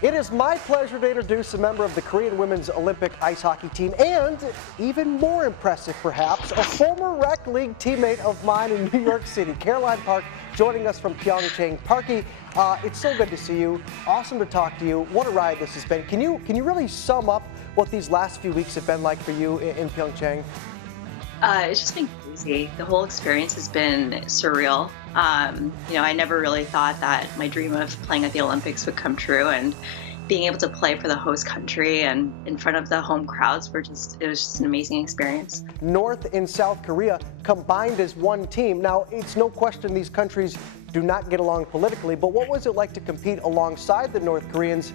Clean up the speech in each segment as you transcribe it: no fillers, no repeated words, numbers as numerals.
It is my pleasure to introduce a member of the Korean women's Olympic ice hockey team, and even more impressive perhaps, a former rec league teammate of mine in New York City, Caroline Park, joining us from Pyeongchang. Parky, it's so good to see you. Awesome to talk to you. What a ride this has been. Can you really sum up what these last few weeks have been like for you in Pyeongchang? It's just been crazy. The whole experience has been surreal. I never really thought that my dream of playing at the Olympics would come true, and being able to play for the host country and in front of the home crowds it was just an amazing experience. North and South Korea combined as one team. Now, it's no question these countries do not get along politically, but what was it like to compete alongside the North Koreans?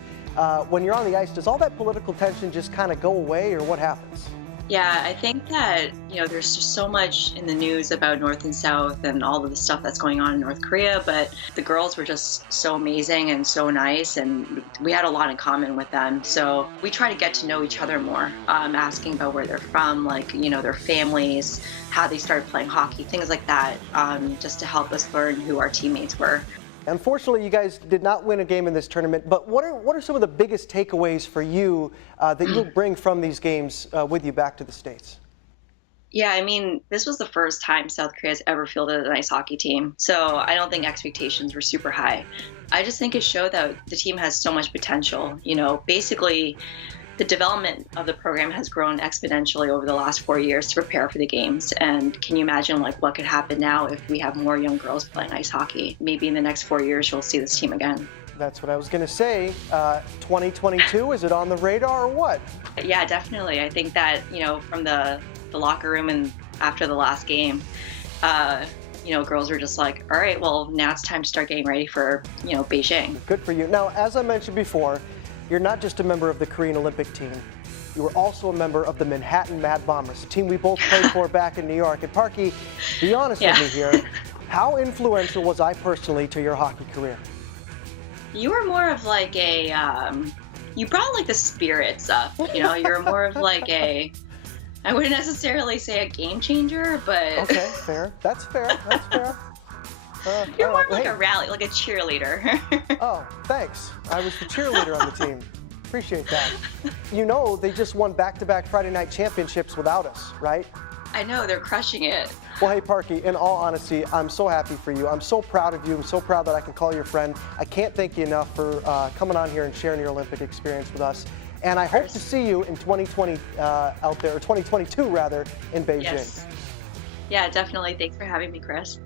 When you're on the ice, does all that political tension just kind of go away, or what happens? Yeah, I think that, there's just so much in the news about North and South and all of the stuff that's going on in North Korea, but the girls were just so amazing and so nice, and we had a lot in common with them. So we try to get to know each other more, asking about where they're from, their families, how they started playing hockey, things like that, just to help us learn who our teammates were. Unfortunately, you guys did not win a game in this tournament, but what are some of the biggest takeaways for you that you'll bring from these games with you back to the States? Yeah, this was the first time South Korea's ever fielded an ice hockey team, so I don't think expectations were super high. I just think it showed that the team has so much potential. Basically, the development of the program has grown exponentially over the last 4 years to prepare for the games. And can you imagine what could happen now if we have more young girls playing ice hockey? Maybe in the next 4 years, you'll see this team again. That's what I was going to say. 2022, is it on the radar or what? Yeah, definitely. I think that, from the locker room and after the last game, girls were just like, all right, well, now it's time to start getting ready for, Beijing. Good for you. Now, as I mentioned before, you're not just a member of the Korean Olympic team. You were also a member of the Manhattan Mad Bombers, a team we both played for back in New York. And Parky, be honest with me here, how influential was I personally to your hockey career? You were more of you brought the spirits up, you're more of I wouldn't necessarily say a game changer, but... Okay, fair. That's fair. That's fair. You're more like a rally, like a cheerleader. Oh, thanks. I was the cheerleader on the team. Appreciate that. They just won back-to-back Friday night championships without us, right? I know, they're crushing it. Well, hey, Parky, in all honesty, I'm so happy for you. I'm so proud of you. I'm so proud that I can call your friend. I can't thank you enough for coming on here and sharing your Olympic experience with us. And I hope to see you in 2020 out there, or 2022 rather, in Beijing. Yes. Yeah, definitely. Thanks for having me, Chris.